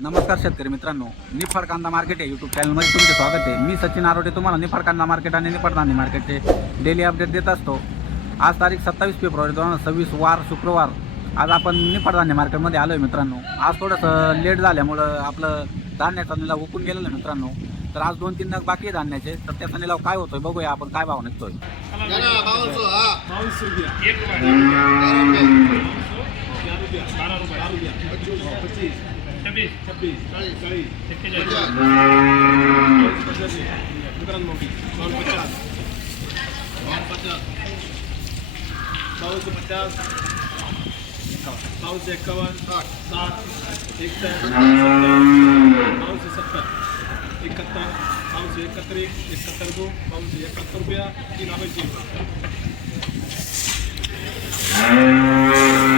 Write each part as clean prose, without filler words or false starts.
नमस्कार शेतकरी मित्रांनो, निफाड कांदा मार्केट आहे यूट्यूब चॅनलमध्ये तुमचे स्वागत आहे। मी सचिन आरोटे तुम्हाला निफाड कांदा मार्केट आणि निफाड धान्य मार्केटचे डेली अपडेट देत असतो। आज तारीख 27 फेब्रुवारी 2026 वार शुक्रवार। आज आपण निफाड धान्य मार्केटमध्ये आलो आहे मित्रांनो। आज थोडंसं लेट झाल्यामुळं आपलं धान्याचा निलाव हुकून गेलेलं आहे मित्रांनो। तर आज 2-3 नग बाकी आहे धान्याचे, तर त्याचा निलाव काय होतोय बघूया आपण, काय भाव निघतोय।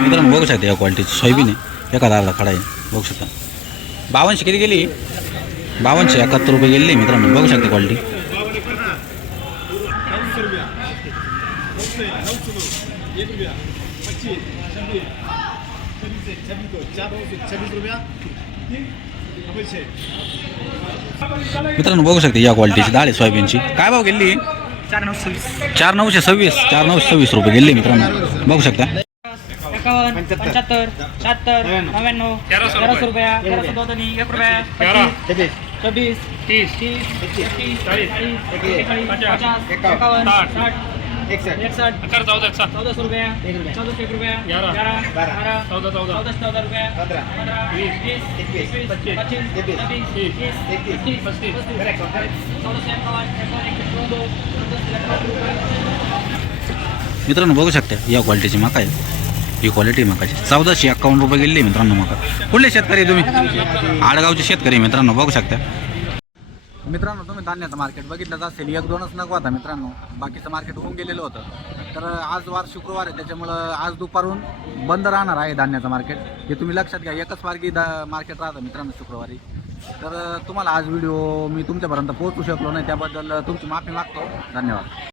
मित्रांनो बघू शकता या क्वालिटीची सोयाबीन आहे, एका दाराला खडा आहे बघू शकता। 52 किती गेली? 5271 रुपये गेली मित्रांनो, बघू शकता क्वालिटी। मित्रांनो बघू शकता या क्वालिटीची डाळ आहे सोयाबीनची। काय भाव गेली? 4926 रुपये गेली मित्रांनो, बघू शकता। 51, 75, 76, 99, 1300 रुपया, 1302, 1 रुपया, 25, 26, 30, 30, 40, 50, 51, 60, 61, 1400 रुपया, 1400 रुपया, 11, 12, 14 रुपया, 15, 20, 21, 25, 26, 30, 35, मित्रांनो बघू शकता या क्वालिटीची मका आहे, ही क्वालिटी मकाची। 1451 रुपये गेली मित्रांनो मका। कुठले शेतकरी तुम्ही? आडगावचे शेतकरी मित्रांनो, बघू शकता। मित्रांनो तुम्ही धान्याचं मार्केट बघितलं असेल, 1-2च नग होता मित्रांनो, बाकीचं मार्केट होऊन गेलेलं होतं। तर आज वार शुक्रवार आहे, त्याच्यामुळं आज दुपारून बंद राहणार आहे धान्याचं मार्केट, हे तुम्ही लक्षात घ्या। एकच मार्गी मार्केट राहतं मित्रांनो शुक्रवारी। तर तुम्हाला आज व्हिडिओ मी तुमच्यापर्यंत पोहोचू शकलो नाही, त्याबद्दल तुमची माफी मागतो। धन्यवाद।